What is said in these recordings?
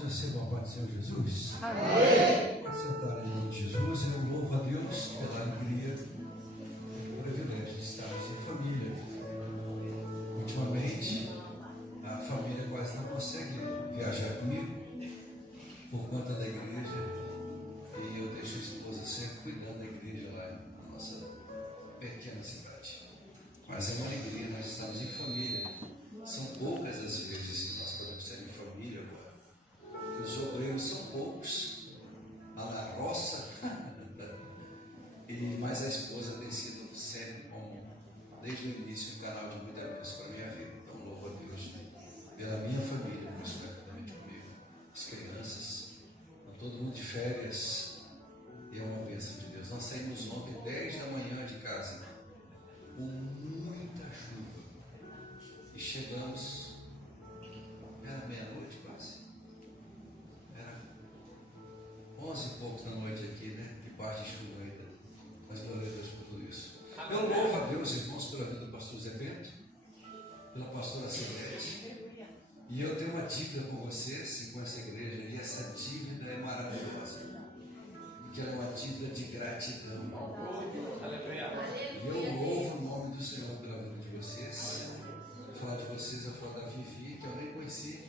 irmãos, recebam a paz do Senhor Jesus. Amém. Pode sentar em nome de Jesus. Eu louvo a Deus pela alegria e o privilégio de estarmos em família. Ultimamente, a família quase não consegue viajar comigo por conta da igreja, e eu deixo a esposa sempre cuidando da igreja lá na nossa pequena cidade. Mas é uma alegria, nós estamos em família. São poucas as vezes que nós podemos estar em família agora, que os obreiros são poucos, lá na roça, mas a esposa tem sido sempre como, desde o início, um canal de muita bênção para a minha vida. Então, louvo a Deus pela minha família, principalmente comigo, as crianças, todo mundo de férias, e é uma bênção de Deus. Nós saímos ontem, 10 da manhã de casa, com muita chuva, e chegamos, era meia-noite quase, era 11 e poucos da noite aqui, né? De parte de chuva ainda, mas glória a Deus por tudo isso. Eu louvo a Deus, irmãos, pela vida do pastor Zé Bento, pela pastora Celeste, e eu tenho uma dívida com vocês e com essa igreja, e essa dívida é maravilhosa, porque ela é uma dívida de gratidão. E eu louvo o nome do Senhor pela vida de vocês. Eu falar de vocês, eu falo da Vivi, que eu nem conheci,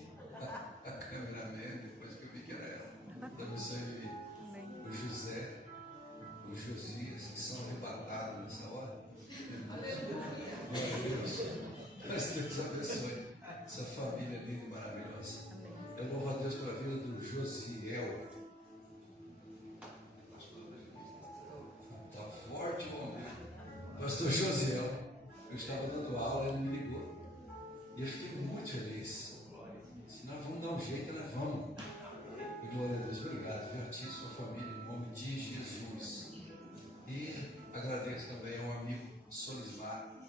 a cameraman, depois que eu vi que era ela. Da missão Vivi, o José, o Josias, que são arrebatados nessa hora. Glória a Deus. Mas Deus abençoe essa família linda e maravilhosa. Eu louvo a Deus pela vida do Josiel. Está forte o homem. Pastor Josiel. Eu estava dando aula, ele me ligou. E eu fiquei muito feliz. Se nós vamos dar um jeito, nós vamos. E glória a Deus, obrigado. Viu a ti e sua família, em nome de Jesus. E agradeço também ao amigo Solismar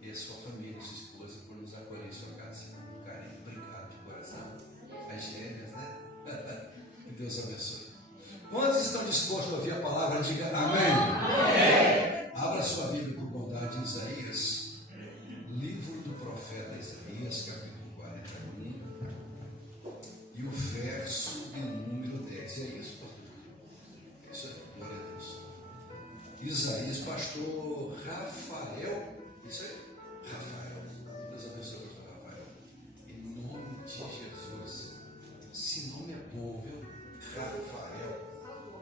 e a sua família, sua esposa, por nos acolher em sua casa. Um carinho, obrigado de coração. As gêmeas, né? Que Deus abençoe. Quantos estão dispostos a ouvir a palavra? Diga amém. Amém. Abra sua Bíblia por bondade em Isaías, livro do profeta Isaías, capítulo 41, e o verso de número 10. É isso, pastor? Isso aí, glória a Deus. Isaías, pastor Rafael, isso aí, Rafael, Deus abençoe, pastor Rafael, em nome de Jesus. Esse nome é bom, viu? Rafael,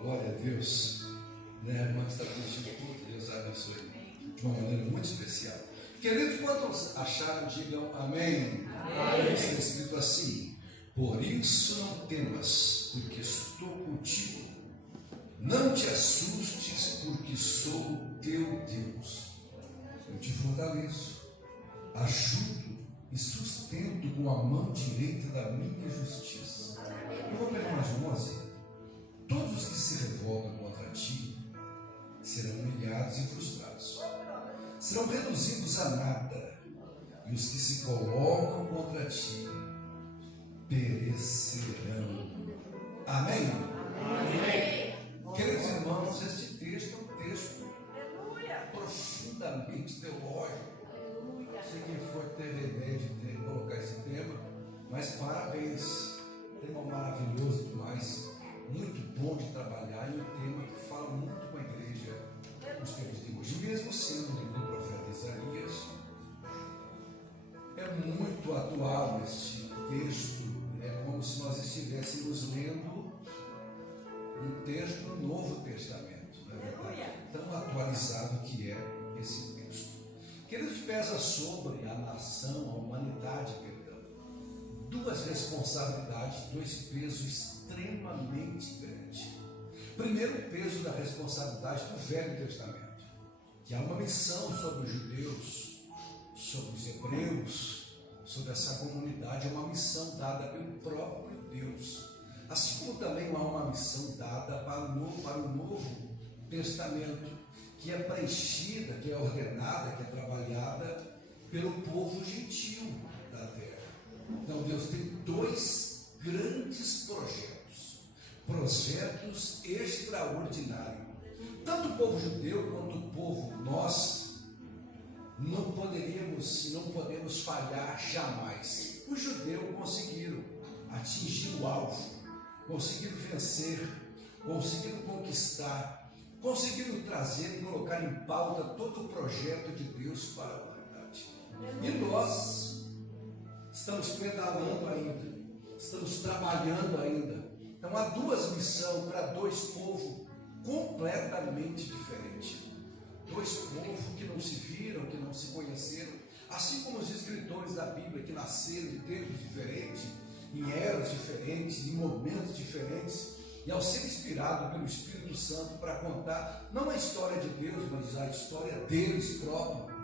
glória a Deus, né, irmã que está assistindo tudo, Deus abençoe de uma maneira muito especial. Queridos, quantos acharam, digam amém. Amém. Está escrito assim: por isso não temas, porque estou contigo. Não te assustes, porque sou o teu Deus. Eu te fortaleço, ajudo e sustento com a mão direita da minha justiça. Eu vou pegar mais 11. Todos os que se revoltam contra ti serão humilhados e frustrados, serão reduzidos a nada, e os que se colocam contra ti perecerão. Amém? Amém. Queridos irmãos, este texto é um texto profundamente teológico. Não sei quem foi ter remédio de colocar esse tema, mas parabéns. Tema maravilhoso demais, muito bom de trabalhar, e um tema que fala muito com a igreja nos tempos de hoje. Mesmo sendo o livro do profeta Isaías, é muito atual este texto. É como se nós estivéssemos lendo um texto do Novo Testamento, não é verdade? Tão atualizado que é esse texto. Que ele pesa sobre a nação, a humanidade, duas responsabilidades, dois pesos extremamente grandes. Primeiro, o peso da responsabilidade do Velho Testamento, que há uma missão sobre os judeus, sobre os hebreus, sobre essa comunidade, é uma missão dada pelo próprio Deus. Assim como também há uma missão dada para o Novo Testamento, que é preenchida, que é ordenada, que é trabalhada pelo povo gentil da terra. Então Deus tem dois grandes projetos extraordinários. Tanto o povo judeu quanto o povo, nós não podemos falhar jamais. Os judeus conseguiram, atingir o alvo, conseguiram vencer, conseguiram conquistar, conseguiram trazer e colocar em pauta todo o projeto de Deus para a humanidade. E nós estamos pedalando ainda, estamos trabalhando ainda. Então há duas missões para dois povos completamente diferentes. Dois povos que não se viram, que não se conheceram, assim como os escritores da Bíblia que nasceram em tempos diferentes, em eras diferentes, em momentos diferentes, e ao ser inspirado pelo Espírito Santo para contar não a história de Deus, mas a história deles próprios.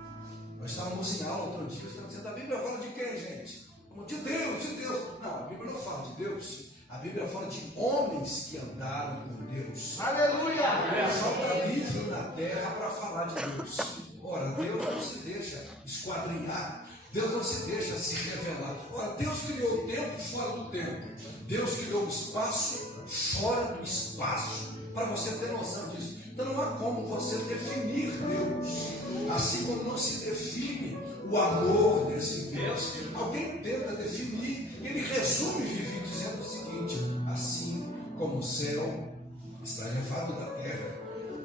Nós estávamos em aula outro dia, estamos dizendo, a Bíblia fala de quem, gente? De Deus, de Deus. Não, a Bíblia não fala de Deus. A Bíblia fala de homens que andaram com Deus. Aleluia! Falta livro na terra para falar de Deus. Ora, Deus não se deixa esquadrinhar. Deus não se deixa se revelar. Ora, Deus criou o tempo fora do tempo. Deus criou o espaço fora do espaço. Para você ter noção disso. Então não há como você definir Deus. Assim como não se define o amor desse Deus. Alguém tenta definir, ele resume Vivi dizendo o seguinte: assim como o céu está elevado da terra,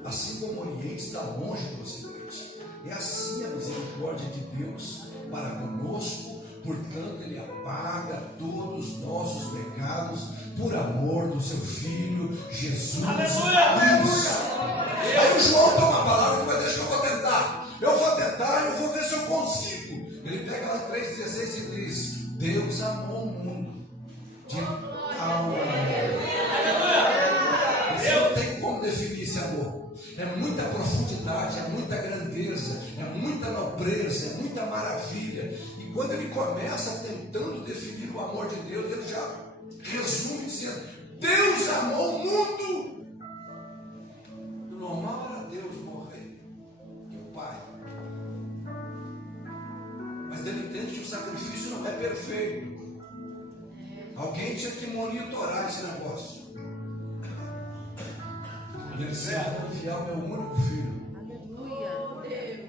assim como o Oriente está longe do Ocidente, é assim a misericórdia de Deus para conosco. Portanto, ele apaga todos os nossos pecados por amor do seu Filho Jesus. Aleluia! Aí o João toma a palavra e vai, deixa que eu vou tentar. Eu vou ver se eu consigo. Ele pega lá 3,16 e diz: Deus amou o mundo de tal maneira. Você não tem como definir esse amor. É muita profundidade, é muita grandeza, é muita nobreza, é muita maravilha. E quando ele começa tentando definir o amor de Deus, ele já resume dizendo: Deus amou o mundo. O normal era Deus morrer, que o Pai. Mas ele entende que o sacrifício não é perfeito. Alguém tinha que monitorar esse negócio. Ele disse: enviar o meu único filho.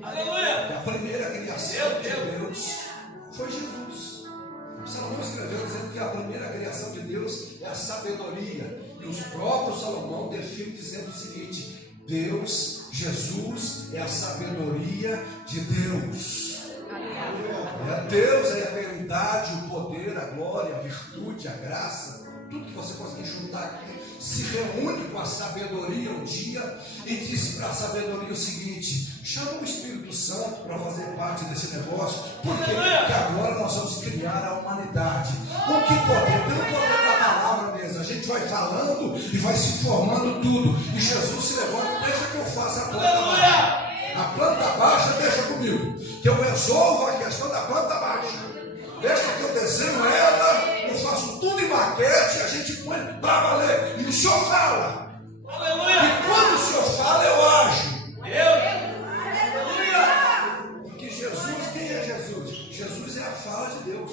Aleluia! A primeira criação de Deus foi Jesus. Salomão escreveu dizendo que a primeira criação de Deus é a sabedoria. E os próprios Salomão definem dizendo o seguinte: Deus, Jesus, é a sabedoria de Deus. Deus é a verdade, o poder, a glória, a virtude, a graça. Tudo que você conseguir juntar aqui se reúne com a sabedoria um dia e diz para a sabedoria o seguinte: chama o Espírito Santo para fazer parte desse negócio. Por quê? Porque agora nós vamos criar a humanidade. Com que poder? Pelo poder da palavra mesmo. A gente vai falando e vai se formando tudo. E Jesus se levanta: deixa que eu faça a planta baixa. A planta baixa deixa comigo, que eu resolvo a questão da planta baixa. Deixa que eu desenho ela, eu faço tudo em maquete, a gente põe para valer. E o Senhor fala. Aleluia. E quando o Senhor fala, eu ajo. Aleluia. Porque Jesus, quem é Jesus? Jesus é a fala de Deus.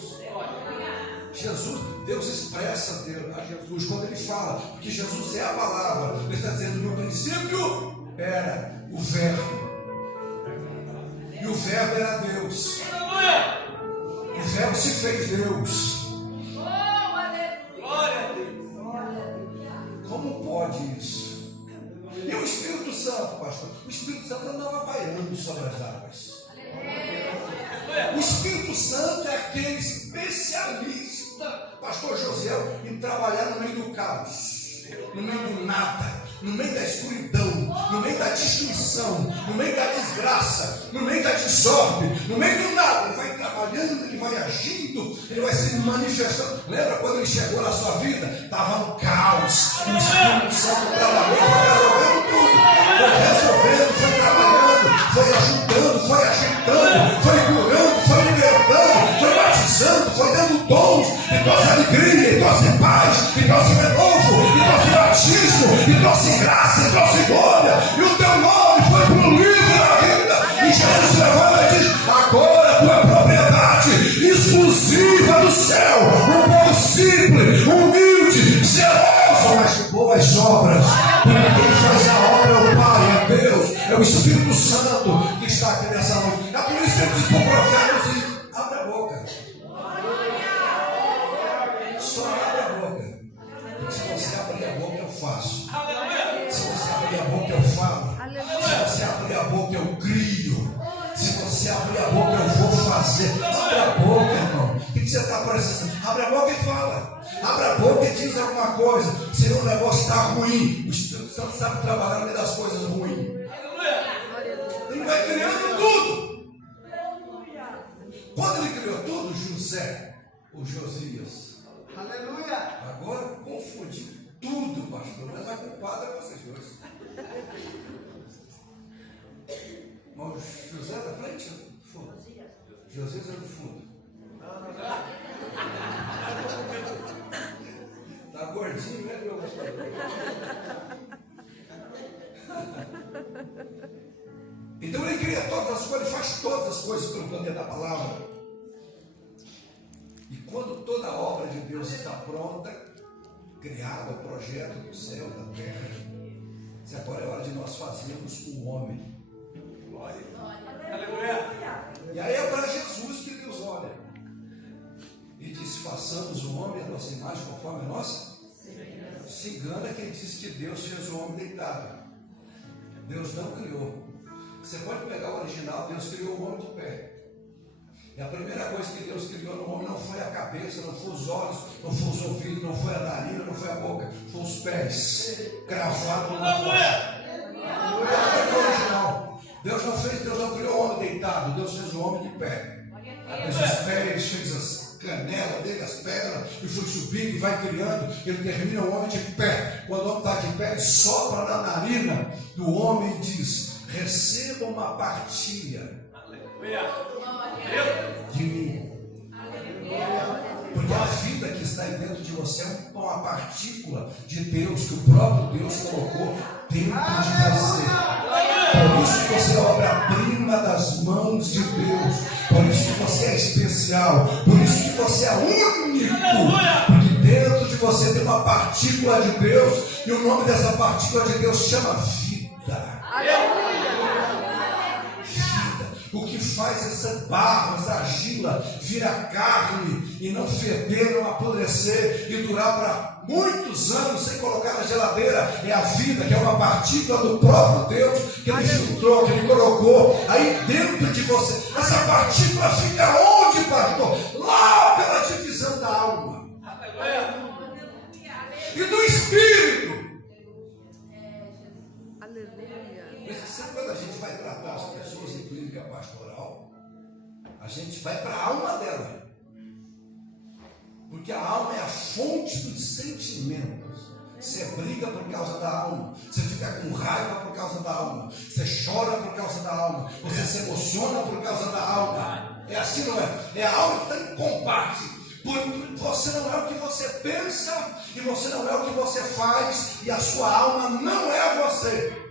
Jesus, Deus expressa a Jesus quando ele fala, porque Jesus é a palavra. Ele está dizendo: no princípio era o Verbo. E o Verbo era Deus. O Verbo se fez Deus. Como pode isso? E o Espírito Santo, pastor? O Espírito Santo andava pairando sobre as águas. O Espírito Santo é aquele especialista, pastor Josiel, em trabalhar no meio do caos, no meio do nada, no meio da escuridão, no meio da destruição, no meio da desgraça, no meio da desordem, no meio do nada. Ele vai trabalhando, ele vai agindo, ele vai se manifestando. Lembra quando ele chegou na sua vida? Estava no caos, e o Espírito Santo trabalhou, foi resolvendo tudo, foi resolvendo, foi trabalhando, foi ajudando, foi agitando, foi curando, foi libertando, foi batizando, foi dando dons, e trouxe alegria, e trouxe paz, e trouxe renovo, e trouxe batismo, e trouxe graça, e trouxe glória, e o teu nome foi para o livro da vida. E Jesus se levanta e diz: agora tu é propriedade exclusiva do céu, um povo simples, humilde, zeloso, mas de boas obras. Porque quem faz a obra é o Pai, é Deus, é o Espírito Santo que está aqui nessa noite. É por isso que ele diz para o profeta assim: abre a boca. Só abre boca, eu falo. Se você abrir a boca, eu crio. Se você abrir a boca, eu vou fazer. Abre a boca, irmão. O que você está parecendo? Abre a boca e fala. Abre a boca e diz alguma coisa. Se o negócio está ruim, o Espírito Santo sabe trabalhar no meio das coisas ruins. Ele vai criando tudo. Quando ele criou tudo, José, o Josias. Aleluia. Agora confundiu tudo, pastor. Mas a culpada é vocês dois. Mas José da frente? Fundo. Josias é do fundo. Tá gordinho, né, meu pastor? Então ele cria todas as coisas, ele faz todas as coisas pelo poder da palavra. E quando toda a obra de Deus está pronta, criada, o projeto do céu, da terra, se agora é hora de nós fazermos o homem. Glória. Aleluia. E aí é para Jesus que Deus olha e diz: façamos o homem a nossa imagem conforme a nossa. Se engana quem diz que Deus fez o homem deitado. Deus não criou. Você pode pegar o original, Deus criou o homem de pé. E a primeira coisa que Deus criou no homem não foi a cabeça, não foi os olhos, não foi os ouvidos, não foi a narina, não foi a boca, foi os pés cravados na rocha. Não foi o original. Deus não criou o homem deitado, Deus fez o homem de pé. Fez os pés, fez as canelas dele, as pernas, e foi subindo e vai criando. Ele termina o homem de pé. Quando o homem está de pé, ele sopra na narina do homem e diz: receba uma partilha de mim. Porque a vida que está aí dentro de você é uma partícula de Deus, que o próprio Deus colocou dentro de você. Por isso que você é obra-prima das mãos de Deus. Por isso que você é especial. Por isso que você é único. Porque dentro de você tem uma partícula de Deus. E o nome dessa partícula de Deus chama vida. O que faz essa barra, essa argila virar carne e não feder, não apodrecer e durar para muitos anos sem colocar na geladeira é a vida, que é uma partícula do próprio Deus que ele filtrou, que ele colocou aí dentro de você. Essa partícula fica onde, pastor? Lá pela divisão da alma e do espírito. Sabe quando a gente vai tratar as pessoas em clínica pastoral, a gente vai para a alma dela, porque a alma é a fonte dos sentimentos. Você briga por causa da alma, você fica com raiva por causa da alma, você chora por causa da alma, você se emociona por causa da alma. É assim, não é? É a alma que está em combate. Você não é o que você pensa, e você não é o que você faz, e a sua alma não é você.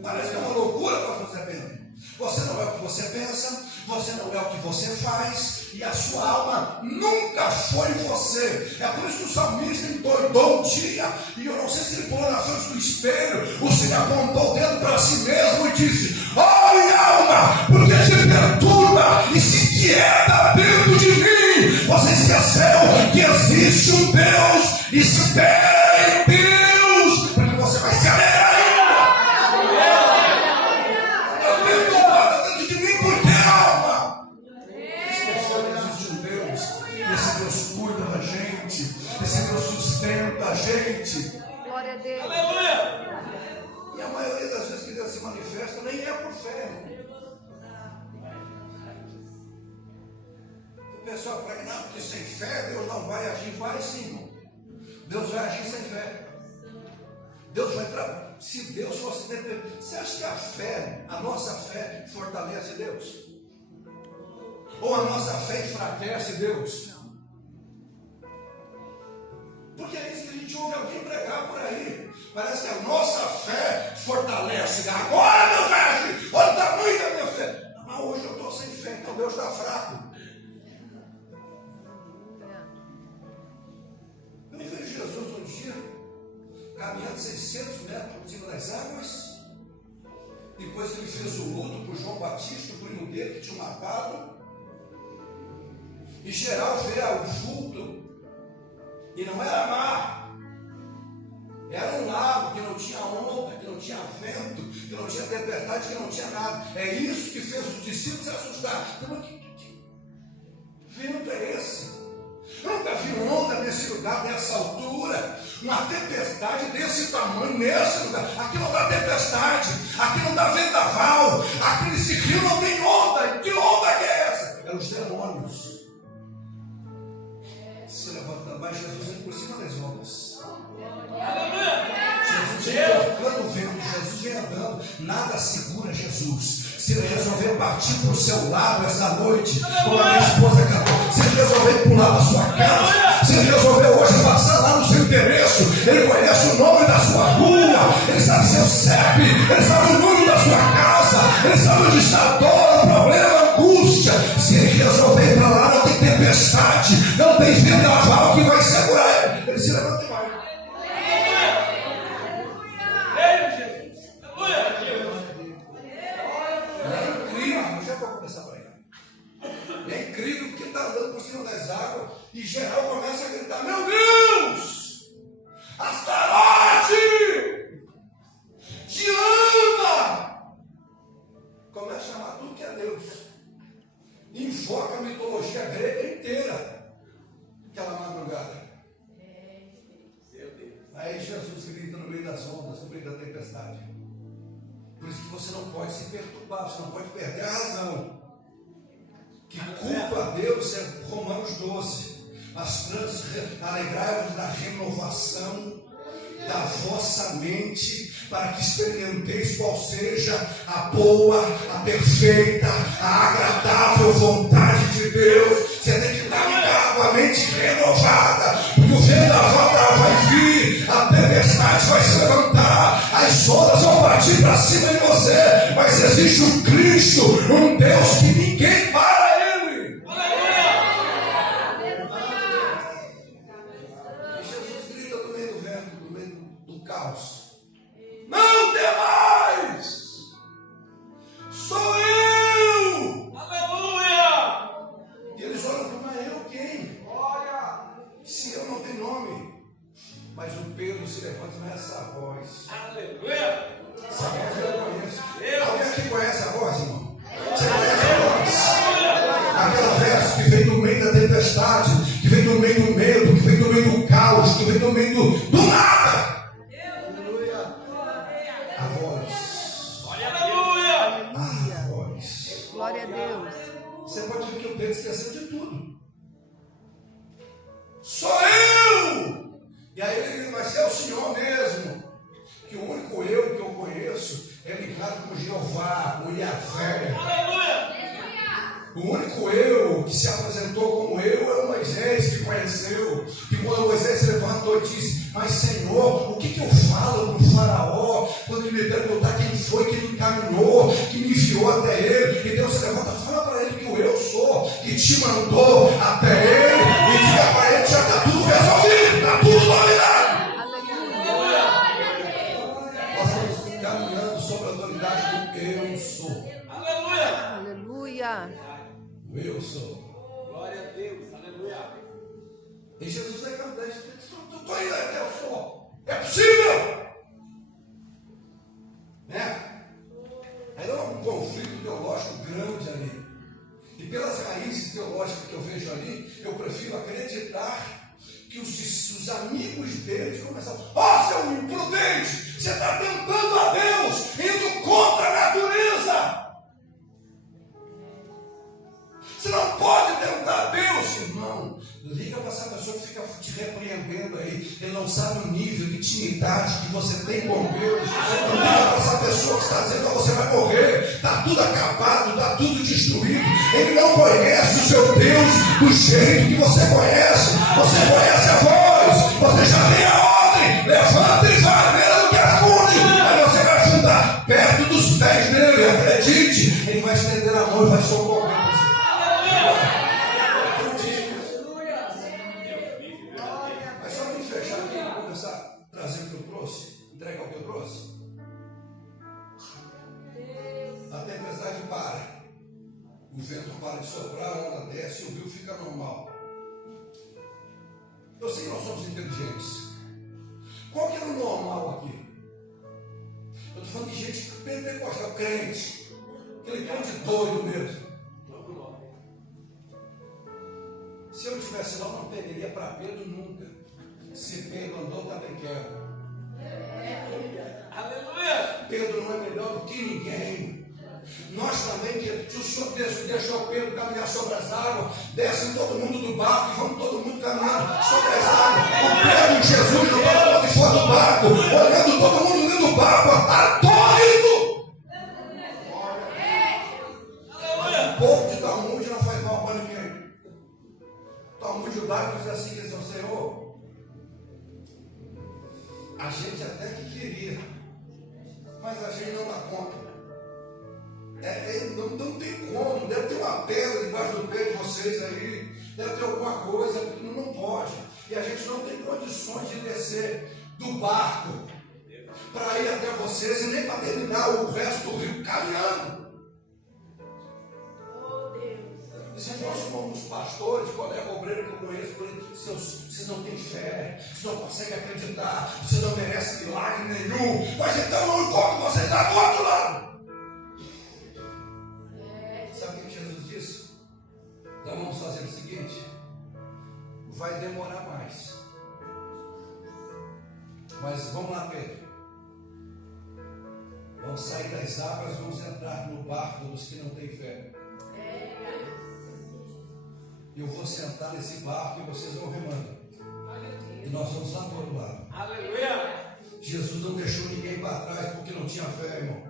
Parece que é uma loucura para você pensar. Você não é o que você pensa, você não é o que você faz, e a sua alma nunca foi você. É por isso que o salmista endoidou um dia, e eu não sei se ele pulou na frente do espelho, o Senhor apontou o dedo para si mesmo e disse: olhe alma, porque te perturba e se quieta dentro de mim. Você esqueceu que existe um Deus. Espere em Deus, porque você vai se alegrar. A gente. Glória a Deus. Aleluia. E a maioria das vezes que Deus se manifesta nem é por fé. O pessoal prega: não, porque sem fé Deus não vai agir. Vai sim, irmão. Deus vai agir sem fé. Deus vai trabalhar. Se Deus fosse dependente, você acha que a fé, a nossa fé, fortalece Deus? Ou a nossa fé enfraquece Deus? Porque é isso que a gente ouve alguém pregar por aí. Parece que a nossa fé fortalece. Agora Deus vai agir. Olha o tamanho da minha fé. Mas hoje eu estou sem fé, então Deus está fraco. Eu vi Jesus um dia caminhando 600 metros por cima das águas. Depois ele fez o luto por João Batista, o primo dele que tinha matado. E geral vê o vulto. E não era mar. Era um lago que não tinha onda, que não tinha vento, que não tinha tempestade, que não tinha nada. É isso que fez os discípulos se assustar. Que vento é esse? Eu nunca vi onda nesse lugar, nessa altura. Uma tempestade desse tamanho, nesse lugar. Aqui não dá tempestade, aqui não dá vendaval, aqui nesse rio não tem onda. Que onda que é essa? Eram os demônios se levantando, mas Jesus indo por cima das ondas. Jesus ia tocando o vento, Jesus ia andando, nada segura Jesus. Se ele resolver partir para o seu lado essa noite, como a minha esposa cantou, se ele resolver pular da sua casa, se ele resolver hoje passar lá no seu endereço, ele conhece o nome da sua rua, ele sabe seu CEP, ele sabe o número da sua casa, ele sabe onde está a dor, o problema, a angústia. Se ele resolver ir para lá, não tem tempestade, não tem vendaval que vai segurar ele. Ele se levanta e vai. É incrível porque está andando por cima das águas e geral começa a gritar: meu Deus! Astarote! Diana! Começa a chamar tudo que é Deus. Invoca a mitologia grega inteira. Aquela madrugada. Aí Jesus grita no meio das ondas, no meio da tempestade. Por isso que você não pode se perturbar, você não pode perder a razão. Que culto a Deus é Romanos 12. Mas alegrai-vos da renovação da vossa mente, para que experimenteis qual seja a boa, a perfeita, a agradável vontade de Deus. Você tem que estar ligado com a mente renovada, porque o vendaval vai vir, a tempestade vai se levantar, as ondas vão partir para cima de você, mas existe um Cristo, um Deus que ninguém para. Não temais, sou eu. Aleluia. E eles olham para eu quem? Olha, se eu não tenho nome. Mas o Pedro se levanta nessa voz. Aleluia. Essa voz eu conheço. Alguém aqui conhece a voz, irmão? Você conhece a voz? Aquela voz que vem do meio da tempestade, que vem do meio do medo, que vem do meio do caos, que vem do meio do nada. A voz. Aleluia. A voz. Glória a Deus. Você pode ver que o Pedro esqueceu de tudo. Sou eu. E aí ele diz: mas é o Senhor mesmo. Que o único eu que eu conheço é ligado com Jeová, o Yahvé. Aleluia. O único eu que se apresentou como eu é o Moisés que conheceu. Que quando Moisés se levantou e disse: mas Senhor, o que eu falo com o faraó? Quando ele me perguntar quem foi que me encaminhou, que me enviou até ele, e Deus se levanta, fala para ele que o eu sou, que te mandou até ele, e diga para ele que já está tudo resolvido, está tudo dominado. Nós estamos caminhando sobre a autoridade do eu sou. Aleluia. Aleluia. O eu sou. Glória a Deus, aleluia. E Jesus é cantante, estou indo até o sol. É possível! Né? Aí há um conflito teológico grande ali. E pelas raízes teológicas que eu vejo ali, eu prefiro acreditar que os amigos deles começaram: seu imprudente, você está tentando a Deus, indo contra a natureza. Você não pode tentar Deus, irmão. Liga para essa pessoa que fica te repreendendo aí. Ele não sabe o nível de intimidade que você tem com Deus. Liga para essa pessoa que está dizendo que você vai morrer. Está tudo acabado, está tudo destruído. Ele não conhece o seu Deus do jeito que você conhece. Você conhece a voz. Você já tem a ordem. Levanta e vai, mesmo que afunde. Aí você vai afundar perto dos pés dele. Acredite. Ele vai estender a mão e vai socorrer. Trazer o que eu trouxe, entregar o que eu trouxe. A tempestade para, o vento para de soprar, a onda desce e o rio fica normal. Eu sei que nós somos inteligentes. Qual que era o normal aqui? Eu estou falando de gente pentecostal, crente. Aquele crente doido mesmo. Se eu estivesse lá, eu não perderia para Pedro nunca. Se Pedro andou, também quero. Aleluia. Pedro não é melhor do que ninguém. Nós também, que o Senhor deixou Pedro caminhar sobre as águas, desce todo mundo do barco e vamos todo mundo caminhando sobre as águas. O Pedro e Jesus não estão de fora do barco, olhando todo mundo dentro do barco, atônito. Um pouco de Talmud não faz mal para ninguém. Talmud judaico diz assim, que eles são Senhor. A gente até que queria, mas a gente não dá conta. Não tem como, deve ter uma pedra debaixo do pé de vocês aí, deve ter alguma coisa, não pode. E a gente não tem condições de descer do barco para ir até vocês e nem para terminar o resto do rio caminhando. E se nós somos pastores, colega obreiro que eu conheço, vocês não têm fé, vocês não conseguem acreditar, vocês não merecem milagre nenhum, mas então não importa, você está do outro lado. Sabe o que Jesus disse? Então vamos fazer o seguinte: vai demorar mais, mas vamos lá, Pedro. Vamos sair das águas, vamos entrar no barco dos que não têm fé. Eu vou sentar nesse barco e vocês vão remando. E nós vamos lá para o outro lado. Aleluia. Jesus não deixou ninguém para trás porque não tinha fé, irmão.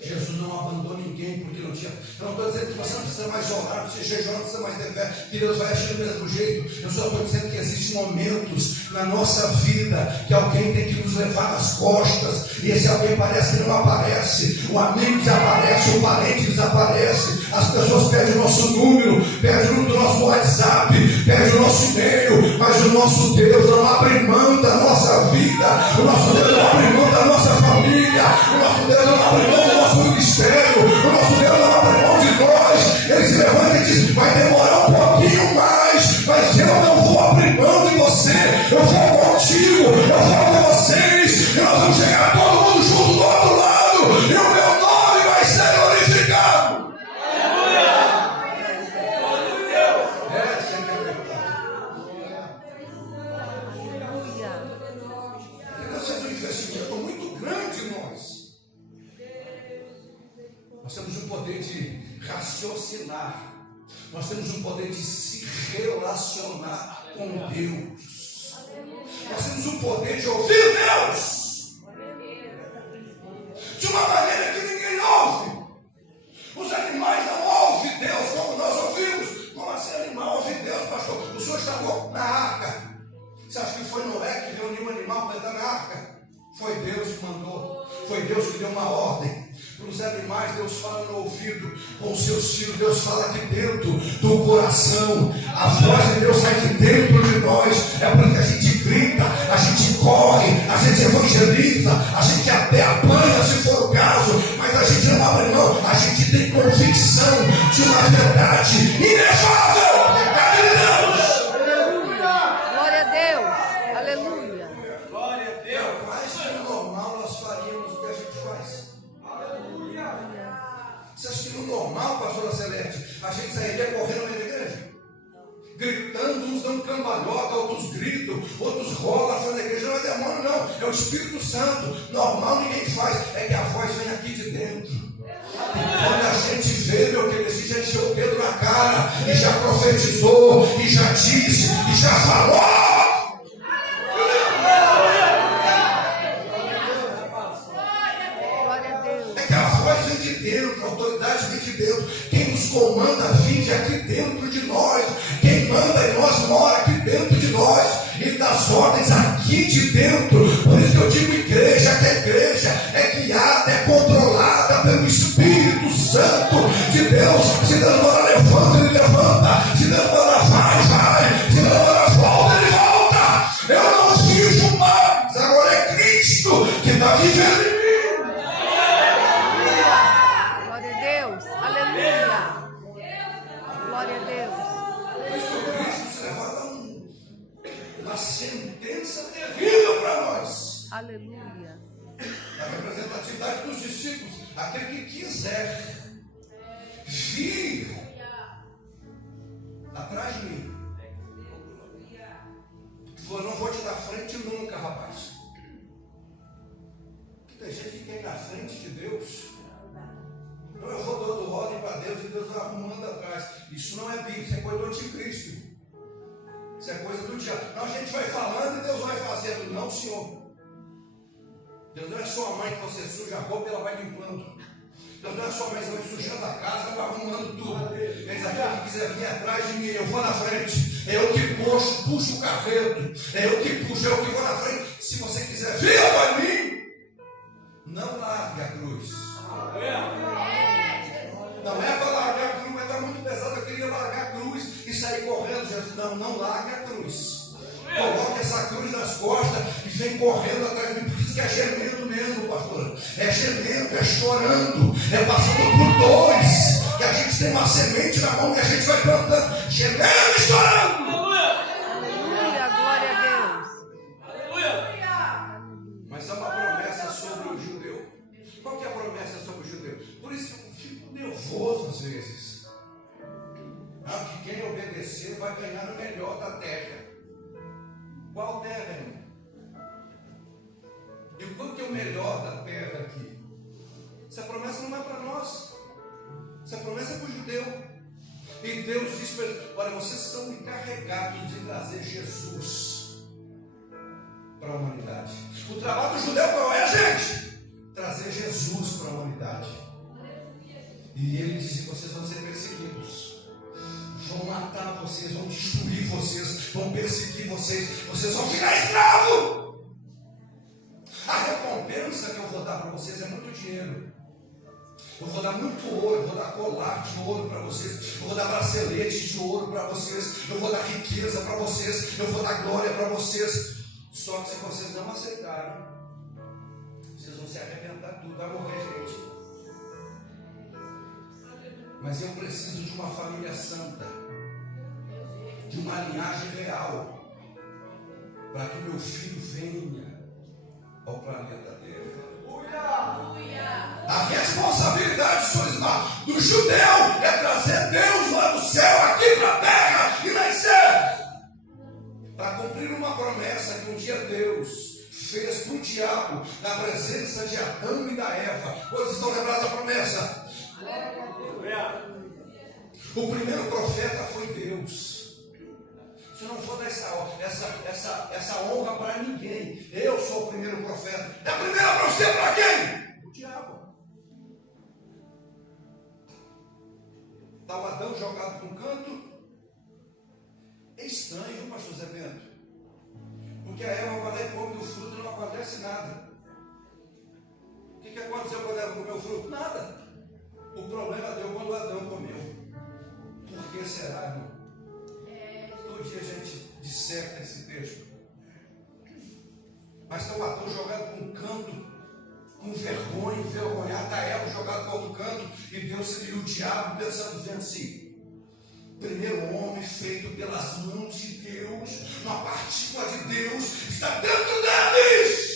Jesus não abandonou ninguém porque não tinha. Eu não estou dizendo que você não precisa mais orar, não precisa jejuar, não precisa mais ter fé, que Deus vai agir do mesmo jeito. Eu só estou dizendo que existem momentos na nossa vida que alguém tem que nos levar nas costas. E esse alguém parece que não aparece. O amigo desaparece, o parente desaparece. As pessoas pedem o nosso número, pedem o nosso WhatsApp, pedem o nosso e-mail, mas o nosso Deus não abre mão da nossa vida. O nosso Deus não abre mão da nossa família. O nosso Deus não abre mão do nosso ministério, o nosso Deus não abre mão de nós. Ele se levanta e diz: vai demorar um pouquinho mais, mas eu não vou abrir mão de você, eu vou contigo, eu vou com vocês, e nós vamos chegar todo mundo junto do outro lado, e o meu nome vai ser glorificado. Essa é a minha verdade. Deus fez um investimento muito grande em nós. Nós temos um poder de raciocinar. Nós temos um poder de se relacionar com Deus. Nós temos um poder de ouvir Deus de uma maneira que ninguém ouve. Os animais não ouvem Deus como nós ouvimos. Como assim animal ouve Deus, pastor? O senhor estava na arca. Você acha que foi Noé que reuniu um animal para entrar na arca? Foi Deus que mandou. Foi Deus que deu uma ordem. Para os animais, Deus fala no ouvido. Com os seus filhos, Deus fala aqui dentro do coração. A voz de Deus sai de dentro de nós. É por isso que a gente grita, a gente corre, a gente evangeliza, a gente até apanha se for o caso, mas a gente não abre mão. A gente tem convicção de uma verdade inefável. Verdade de Deus. Glória a Deus. Aleluia. Glória a Deus. Mais que normal nós faríamos o que a gente faz. Você acha que no normal, pastora Celeste, a gente sairia correndo no meio da igreja? Gritando, uns dão cambalhota, outros gritam, outros rolam fora da igreja. Não é demônio, não, é o Espírito Santo. Normal ninguém faz, é que a voz vem aqui de dentro. Quando a gente vê, meu querido, a gente já encheu o dedo na cara, e já profetizou, e já disse, e já falou. A autoridade vem de dentro. Quem nos comanda vive aqui dentro de nós. Quem manda em nós mora aqui dentro de nós. E dá as ordens aqui de dentro. Por isso que eu digo igreja, que a igreja é guiada, é controlada pelo Espírito Santo de Deus. Se Deus manda levanta, ele levanta. Se Deus manda vai. Se Deus manda volta, ele volta. Eu não vivo mais. Agora é Cristo que está vivendo em mim. Uma sentença terrível para nós. Aquele que quiser vir atrás de mim. Eu não vou te dar frente nunca, rapaz. Porque tem gente que quer ir na frente de Deus. Então eu vou dando ordem para Deus e Deus vai arrumando atrás. Isso não é Bíblia, isso é coisa do anticristo. Isso é coisa do diabo. Não, a gente vai falando e Deus vai fazendo. Não, Senhor. Deus não é sua mãe que você suja a roupa e ela vai limpando. Deus não é sua mãe que vai sujando a casa e vai arrumando tudo. Eis aquele que quiser vir atrás de mim, eu vou na frente. É eu que puxo o carreto. É eu que puxo, é eu que vou na frente. Se você quiser vir para mim, não largue a cruz. Não é para largar a cruz, mas está muito pesado. Eu queria largar a cruz e sair correndo. Jesus, não largue a cruz. Coloque essa cruz nas costas e vem correndo atrás de mim. Por isso que é gemendo mesmo, pastor. É gemendo, é chorando, é passando por dores. Que a gente tem uma semente na mão e a gente vai plantando, gemendo e chorando. Aleluia, glória a Deus. Aleluia. Mas há uma promessa sobre o judeu. Qual que é a promessa sobre o judeu? Por isso que eu fico nervoso às vezes. Que quem obedecer vai ganhar o melhor da terra. Qual terra, irmão? E qual que é o melhor da terra aqui? Essa promessa não é para nós. Essa promessa é para o judeu. E Deus diz para eles: olha, vocês são encarregados de trazer Jesus para a humanidade. O trabalho do judeu qual é, gente? Trazer Jesus para a humanidade. E ele diz que vocês vão ser perseguidos. Vão matar vocês, vão destruir vocês, vão perseguir vocês, vocês vão ficar escravos. A recompensa que eu vou dar para vocês é muito dinheiro. Eu vou dar muito ouro, eu vou dar colar de ouro para vocês, eu vou dar bracelete de ouro para vocês, eu vou dar riqueza para vocês, eu vou dar glória para vocês. Só que se vocês não aceitarem, vocês vão se arrebentar tudo, vai morrer gente. Mas eu preciso de uma família santa, de uma linhagem real, para que meu filho venha ao planeta Terra. A responsabilidade do judeu é trazer Deus lá do céu aqui para a terra e nascer, para cumprir uma promessa que um dia Deus fez para o diabo na presença de Adão e da Eva. Vocês estão lembrados da promessa? O primeiro profeta foi Deus. Se não for dar essa honra para ninguém, eu sou o primeiro profeta. É a primeira profecia para quem? O diabo. Está o Adão jogado para um canto. É estranho, pastor Zé Bento, porque a Eva vai lá e come do fruto e não acontece nada. O que aconteceu quando a Eva comeu o fruto? Nada. O problema deu quando o Adão comeu. Por que será, irmão? Todo dia a gente disserta esse texto. Mas está o Adão jogado para um canto, com vergonha, envergonhado. Está Eva jogado para outro canto, e Deus seria o diabo pensando assim: primeiro homem feito pelas mãos de Deus, uma partícula de Deus está dentro deles.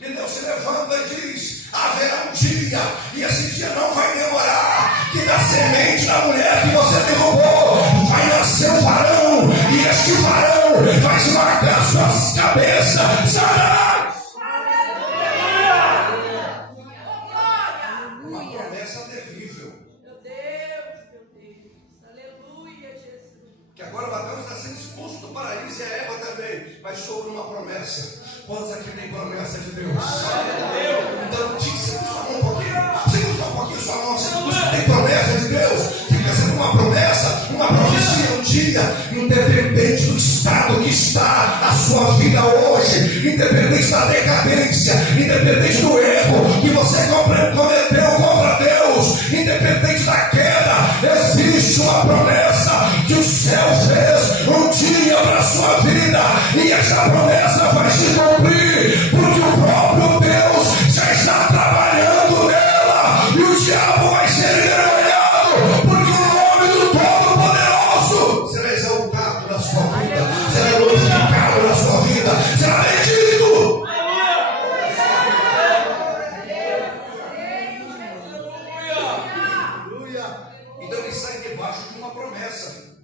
E Deus se levanta e diz: haverá um dia, e esse dia não vai demorar, que da semente da mulher que você derrubou vai nascer um varão, e este varão vai esmagar suas cabeças. Satanás! Uma promessa terrível. Meu Deus. Aleluia, Jesus. Que agora o Adão está sendo expulso do paraíso e a Eva também, mas sobre uma promessa. Quantos aqui tem promessa de Deus? Então, segura sua mão um pouquinho. Segura só um pouquinho sua mão. Você tem promessa de Deus? Fica sendo uma promessa, uma profecia um dia, independente do estado que está a sua vida hoje, independente da decadência, independente do erro que você cometeu contra Deus, independente da queda, existe uma promessa que o céu fez um dia para a sua vida, e essa promessa vai se cumprir, porque o próprio Deus já está trabalhando nela, e o diabo vai ser envergonhado, porque o nome do Todo-Poderoso será exaltado na sua vida, será glorificado na sua vida, será bendito. Aleluia. Então ele sai debaixo de uma promessa.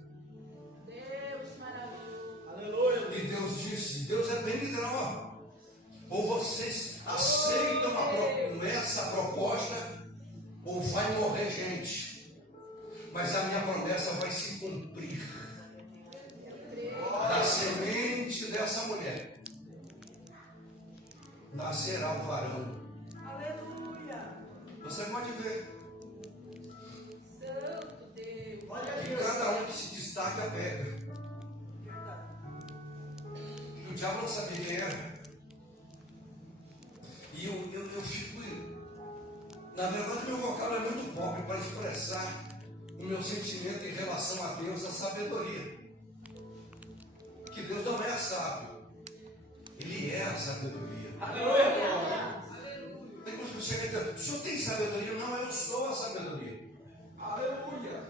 Deus maravilhoso. Aleluia. E Deus disse, Deus é bem literal. Ou vocês aceitam essa proposta, ou vai morrer gente. Mas a minha promessa vai se cumprir. Da semente dessa mulher nascerá o varão. Aleluia. Você pode ver. Santo Deus. E cada um que se destaca pega. O diabo não sabia quem era. E eu fico. Na verdade, meu vocabulário é muito pobre para expressar o meu sentimento em relação a Deus, a sabedoria. Que Deus não é sábio, Ele é a sabedoria. Aleluia. Tem coisa que você chega e diz, o senhor tem sabedoria? Não, eu sou a sabedoria. Aleluia.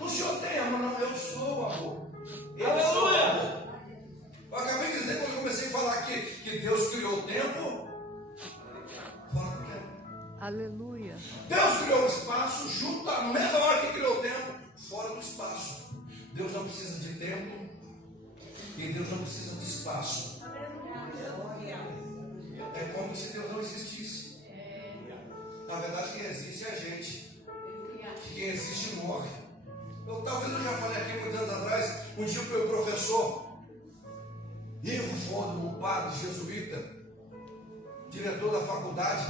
O senhor tem amor? Não, eu sou amor. Eu sou amor. Eu acabei de dizer, quando eu comecei a falar que Deus criou o tempo, fala por quê? Aleluia. Deus criou o espaço, junto à mesma hora que criou o tempo, fora do espaço. Deus não precisa de tempo e Deus não precisa de espaço. É como se Deus não existisse. Na verdade, quem existe é a gente. Quem existe morre. Talvez eu já falei aqui muitos anos atrás, um dia o meu professor Ivo Fondo, um padre jesuíta, diretor da faculdade,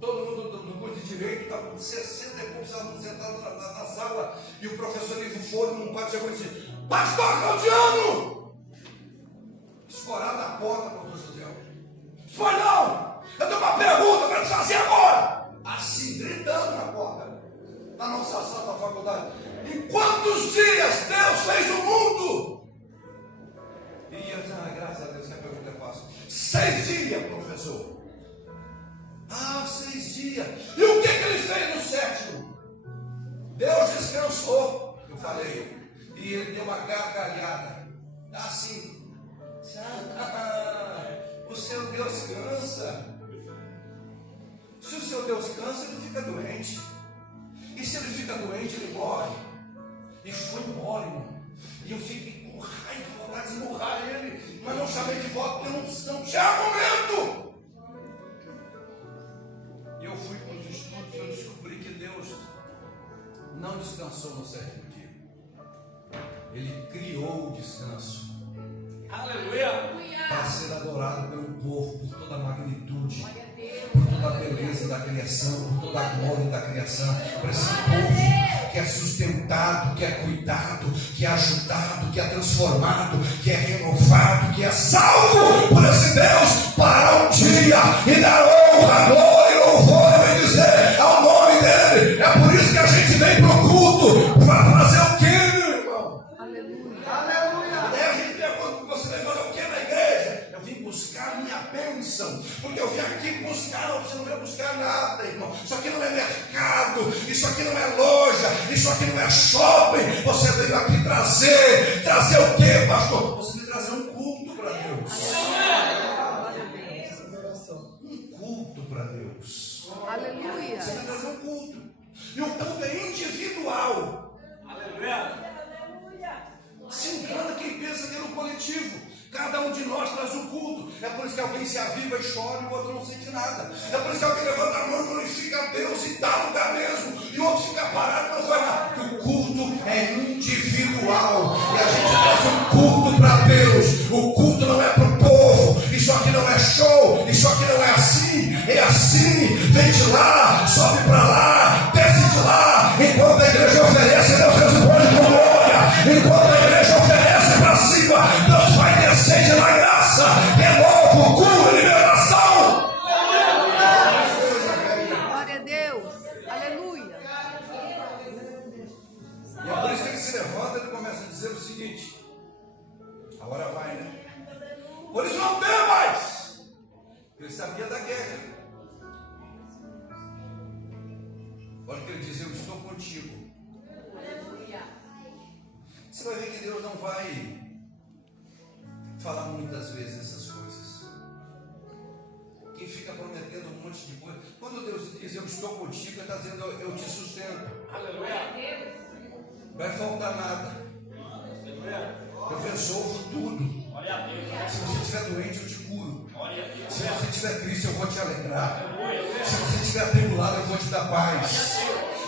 todo mundo do curso de Direito, estava com 60 e poucos alunos sentados na sala, e o professor Ivo Fondo, um padre, chegou e disse, Pastor Claudiano! Escorado na porta, pastor José. Foi não! Eu tenho uma pergunta para te fazer agora! Assim, gritando na porta, na nossa sala da faculdade. Em quantos dias Deus fez o mundo? E eu disse, graças a Deus que a pergunta é fácil. 6 dias, professor. 6 dias. E o que ele fez no 7º? Deus descansou. Eu falei. E ele deu uma gargalhada. Assim. O seu Deus cansa. Se o seu Deus cansa, ele fica doente. E se ele fica doente, ele morre. E foi embora, irmão. E eu fiquei com raiva, vontade de esmurrar ele. Mas não chamei de volta, porque não tinha argumento. E eu fui para os estudos e eu descobri que Deus não descansou no 7º dia. Ele criou o descanso. Aleluia. Para ser adorado pelo povo por toda a magnitude, por toda a beleza da criação, por toda a glória da criação. Para esse povo que é sustentado, que é cuidado, que é ajudado, que é transformado, que é renovado, que é salvo por esse Deus, para um dia e dar honra, glória e louvor e dizer ao nome dele. É por isso que a gente vem para o culto, para fazer o quê, meu irmão? Aleluia. Daí a gente pergunta, você vai fazer o quê na igreja? Eu vim buscar a minha bênção, porque eu vim aqui buscar. Não, você não veio buscar nada, irmão. Isso aqui não é mercado, isso aqui não é loja, isso aqui não é shopping. Você veio aqui trazer o quê, pastor? Você veio trazer um culto para Deus. Um culto para Deus. Aleluia. Você vai trazer um culto. E o culto é individual. Aleluia. Se engana quem pensa que é no coletivo. Cada um de nós traz um culto. É por isso que alguém se aviva e chora e o outro não sente nada. É por isso que alguém levanta a mão, glorifica a Deus e dá lugar mesmo. E o outro fica parado e não vai nada. Porque o culto é individual. E a gente traz um culto para Deus. O culto não é para o povo. Isso aqui não é show. Isso aqui não é assim. É assim. Vem de lá, sobe para lá, desce de lá. Enquanto a igreja oferece, Deus responde com glória. Enquanto a igreja oferece para cima, Deus vai descer de lá graça, renovo, cura, liberação. Glória a Deus. Aleluia. E é por isso que ele se levanta e ele começa a dizer o seguinte: agora vai, né? Por isso não tem mais. Ele sabia da guerra. Olha o que ele diz: eu estou contigo. Você vai ver que Deus não vai falar muitas vezes essas coisas. Quem fica prometendo um monte contigo. Quando Deus diz eu estou contigo, Ele está dizendo eu te sustento. Aleluia. Não vai faltar nada. Aleluia. Eu resolvo tudo. Glória a Deus. Se você estiver doente, eu te curo. Glória a Deus. Se você estiver triste, eu vou te alegrar. Aleluia. Se você estiver atribulado, eu vou te dar paz.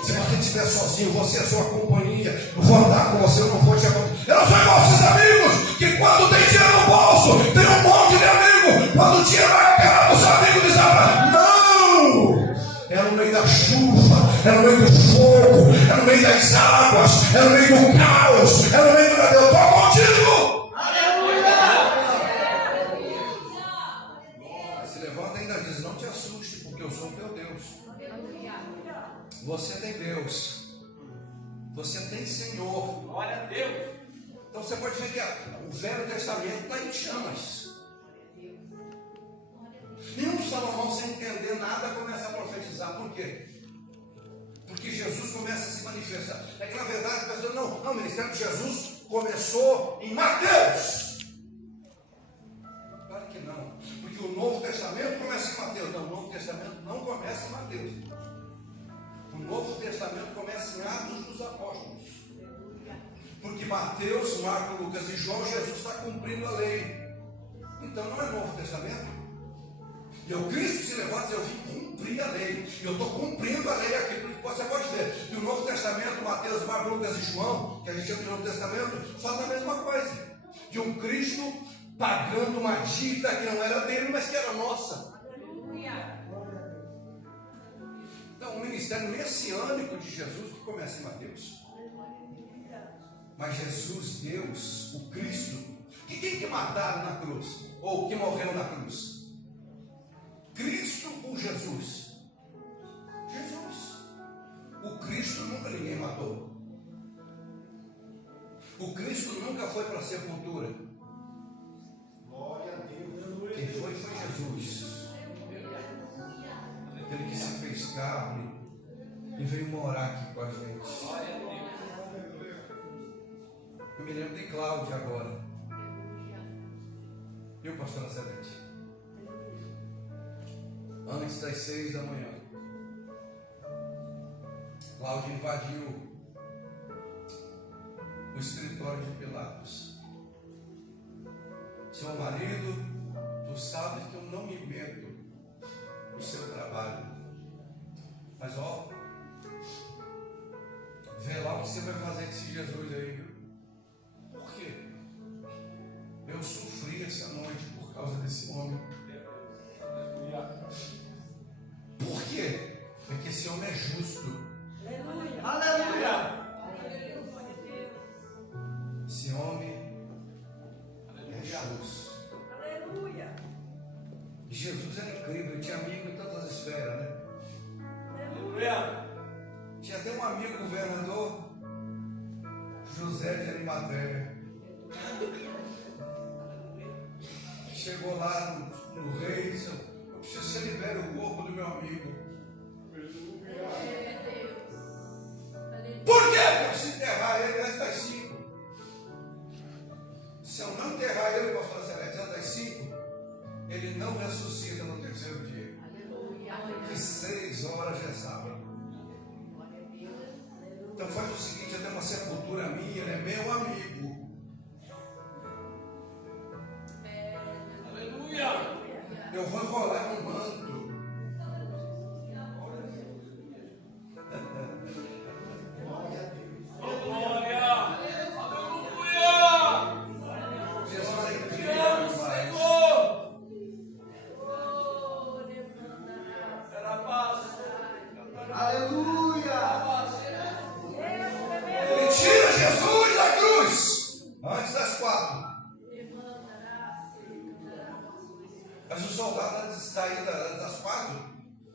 Se você estiver sozinho, eu vou ser a sua companhia. Eu vou andar com você, eu não vou te abandonar. Eu não sou igual aos seus amigos, que quando tem dinheiro no bolso, tem um monte de amigo. Quando o dinheiro vai acabar, os amigos desaparecem. Não! É no meio da chuva, é no meio do fogo, é no meio das águas, é no meio do caos, é no meio do nada. Eu estou contigo! Se levanta e ainda diz: não te assuste, porque eu sou o teu Deus. Você tem Deus. Você tem Senhor. Glória a Deus. Então você pode ver que o Velho Testamento está em chamas. Nenhum Salomão, sem entender nada, começa a profetizar. Por quê? Porque Jesus começa a se manifestar. É que na verdade a pessoa não, o ministério de Jesus começou em Mateus. Claro que não. Porque o Novo Testamento começa em Mateus. Não, o Novo Testamento não começa em Mateus. O Novo Testamento começa em Atos dos Apóstolos. Porque Mateus, Marcos, Lucas e João, Jesus está cumprindo a lei. Então não é Novo Testamento. E o Cristo se levanta e eu vim cumprir a lei. E eu estou cumprindo a lei aqui. Porque você pode ver que o Novo Testamento, Mateus, Marcos, Lucas e João, que a gente chama de Novo Testamento, fala a mesma coisa. De um Cristo pagando uma dívida que não era dele, mas que era nossa. Então, o ministério messiânico de Jesus que começa em Mateus. Mas Jesus, Deus, o Cristo, que quem que mataram na cruz? Ou que morreu na cruz? Cristo ou Jesus? Jesus. O Cristo nunca ninguém matou. O Cristo nunca foi para a sepultura. Glória a Deus. Quem foi Jesus. Aquele que se fez carne e veio morar aqui com a gente. Glória a Deus. Eu me lembro de Cláudia agora. Viu, pastora Celeste? Antes das 6 da manhã, Cláudia invadiu o escritório de Pilatos. Seu marido, tu sabes que eu não me meto no seu trabalho. Mas ó, vê lá o que você vai fazer com esse Jesus aí, viu? Por quê? Eu sofri essa noite por causa desse homem. Por quê? Porque esse homem é justo. Aleluia. Esse homem é justo. E Jesus era incrível, ele tinha amigo em todas as esferas, né? Aleluia. Tinha até um amigo governador, José de Arimateia. Chegou lá no rei e disse: eu preciso que você libere o corpo do meu amigo. Por quê? Porque se enterrar ele antes das 5. Se eu não enterrar ele, pastor Celeste, antes das 5, ele não ressuscita no terceiro dia. Que 6 horas já é sábado. Então faz o seguinte: eu tenho uma sepultura minha, ele é meu amigo. Aleluia. Eu vou enrolar um manto. Glória. Aleluia. Jesus é incrível Deus, demais. Senhor. Era a paz. Aleluia! Ele tira Jesus da cruz antes das 4. Mas o soldado, antes de sair das 4,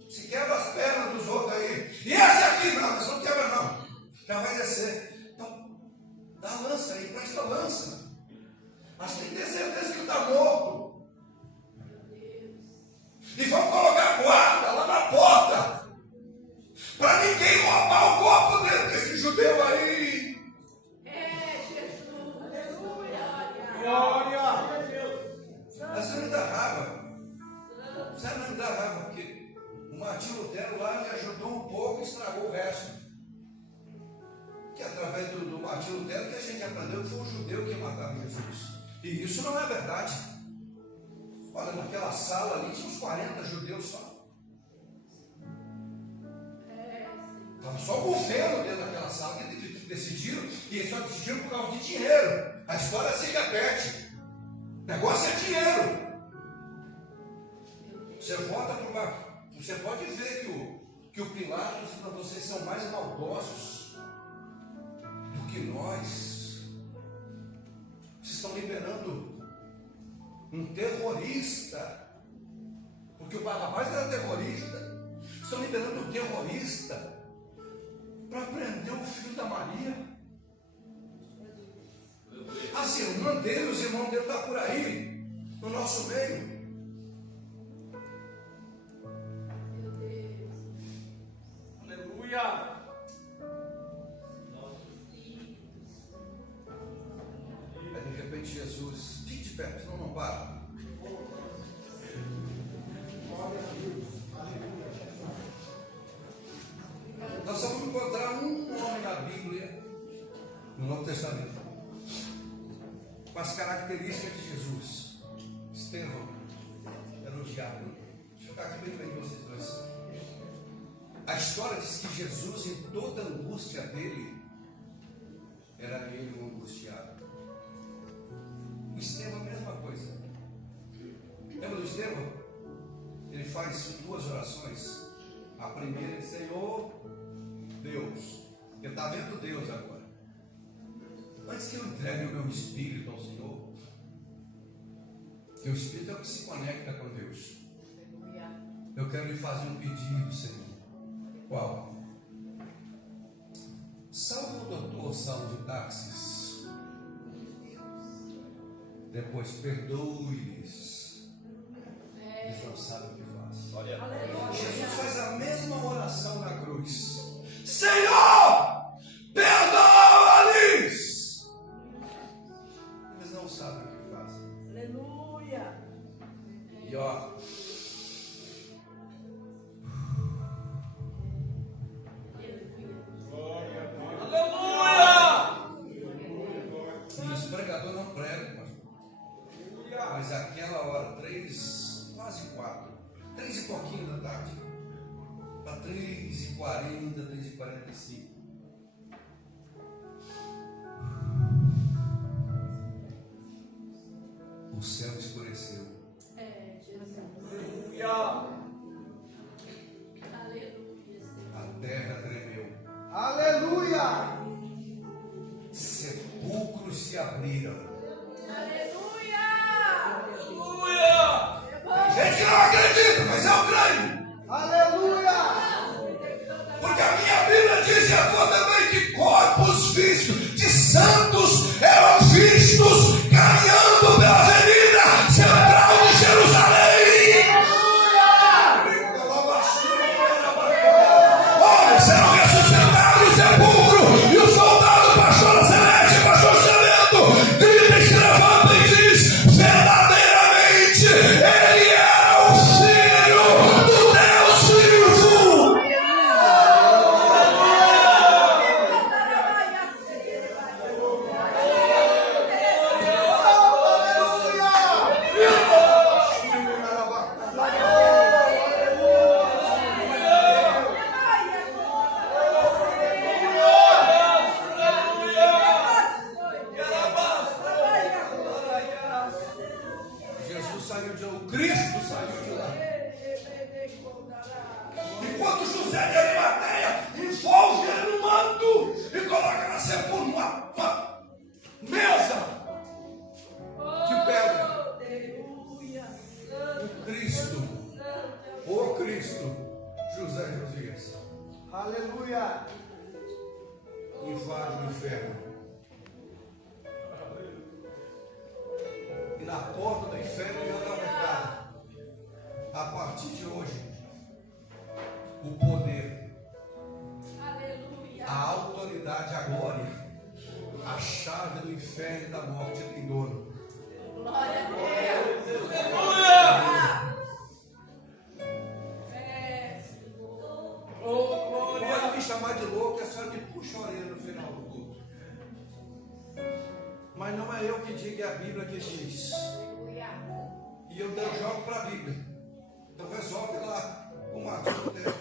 se quebra as pernas dos outros aí. E esse aqui não, mas não quebra não. Já vai descer. Então, dá a lança aí, presta a lança. Mas tem que ter certeza que ele está morto. E vamos colocar guarda lá na porta. Para ninguém roubar o corpo dele, desse judeu aí. Glória. Mas você me dá raiva. Você não me dá raiva, porque uma Martim Lutero que a gente aprendeu que foi um judeu que matava Jesus. E isso não é verdade. Olha, naquela sala ali tinha uns 40 judeus só. Estava só o governo dentro daquela sala que decidiram, e eles só decidiram por causa de dinheiro. A história se repete. O negócio é dinheiro. Você vota por uma. Você pode ver que o Pilatos para vocês são mais maldosos do que nós. Vocês estão liberando um terrorista, porque o Barrabás era terrorista. Estão liberando um terrorista para prender o filho da Maria. As irmãs dele, os irmãos dele estão por aí, no nosso meio. Aleluia. De repente Jesus, fique de pé, senão não para. Nós só vamos encontrar um homem na Bíblia, no Novo Testamento, com as características de Jesus. Estevão era o diabo. Deixa eu ficar aqui bem de vocês dois. A história diz que Jesus, em toda a angústia dele, era ele um angustiado. O Estevão, a mesma coisa. Lembra do Estevão? Ele faz duas orações. A primeira é Senhor Deus. Ele está vendo Deus agora. Antes que eu entregue o meu espírito ao Senhor, que o espírito é o que se conecta com Deus. Eu quero lhe fazer um pedido, Senhor. Qual? Salve o doutor Saulo de Táxis. Depois perdoe-lhes. Eles não sabem o que faz. Jesus faz a mesma oração na cruz. Senhor, perdoa-lhes. Eles não sabem o que fazem. Aleluia. E ó, os pregadores não pregam, pastor. Mas aquela hora, 3, quase 4, 3 e pouquinho da tarde, para 3h40, 3h45. O céu escureceu. A terra tremeu. Aleluia! Sepulcros se abriram. Aleluia. Gente que não acredita, mas eu creio. Aleluia! Porque a minha Bíblia diz, e a tua também, que corpos vistos de santos eram vistos caminhando pela avenida central de Jerusalém. Homens eram ressuscitados do sepulcro, e o soldado, pastor Celeste, pastor Cemento, grita e se levanta e diz: verdadeiramente ele era o Filho do Deus vivo. Jesus saiu de lá, o Cristo saiu de lá. Enquanto José de Arimateia envolve ele no manto e coloca na sepultura uma mesa de pedra. O Cristo, José Josias, Aleluia! invade o inferno. E na porta do inferno já está marcado: a partir de hoje, o poder, a autoridade, a glória, a chave do inferno e da morte tem dono. Glória a Deus. Pode me chamar de louco, é só me puxa a orelha no final do culto. Mas não é eu que digo, é a Bíblia que diz. E eu jogo para a Bíblia. Então resolve lá com o adulto dele.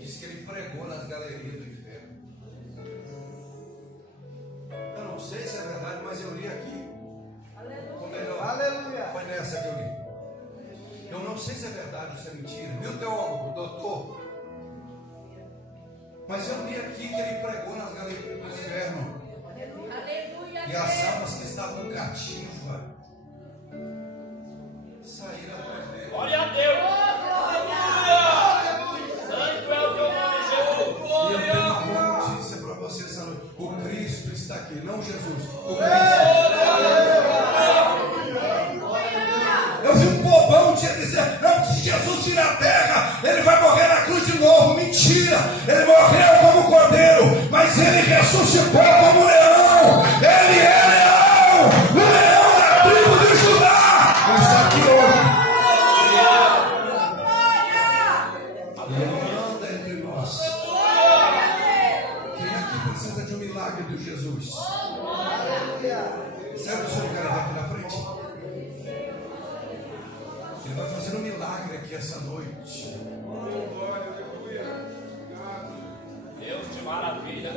Diz que ele pregou nas galerias do inferno. Eu não sei se é verdade, mas eu li aqui. Ou melhor, Aleluia. foi nessa que eu li. Eu não sei se é verdade ou se é mentira. Viu, teólogo, doutor? Mas eu li aqui que ele pregou nas galerias do inferno. Aleluia. E as almas que estavam cativas saíram atrás dele. Glória a Deus. Santo é o teu nome, Jesus. E eu tenho uma boa notícia para você essa noite. O Cristo está aqui, não Jesus. O Cristo. Eu vi um povão um dia dizer: não, se Jesus vir na terra, ele vai morrer na cruz de novo. Mentira! Ele morreu como cordeiro, mas ele ressuscitou como leão. Ele é leão, o leão da tribo de Judá. Ele está aqui hoje. E ele anda entre nós. Quem aqui precisa de um milagre de Jesus? Será que o senhor quer vir aqui na frente? Ele vai fazer um milagre aqui essa noite. Deus de maravilha.